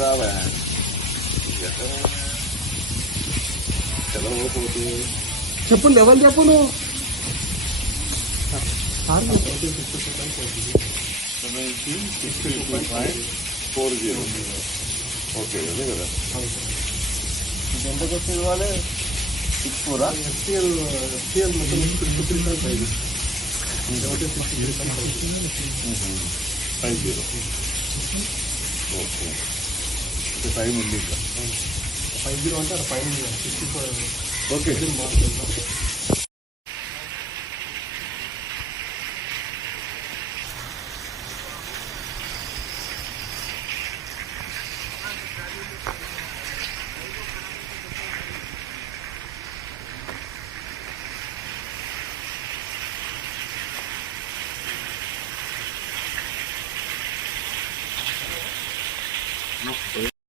రావా చదవకపోతే చెప్పు లెవెల్ చెప్పు నువ్వు. 1762.40. ఓకే అదే కదా. ఇది ఎంతకు వచ్చింది వాళ్ళే 64 ఎఫ్సిఎల్ మొత్తం 53.5. 50. ఓకే అంటే టైం ఉంది ఇంకా 50 అంటే అక్కడ పైన 64. Okay No.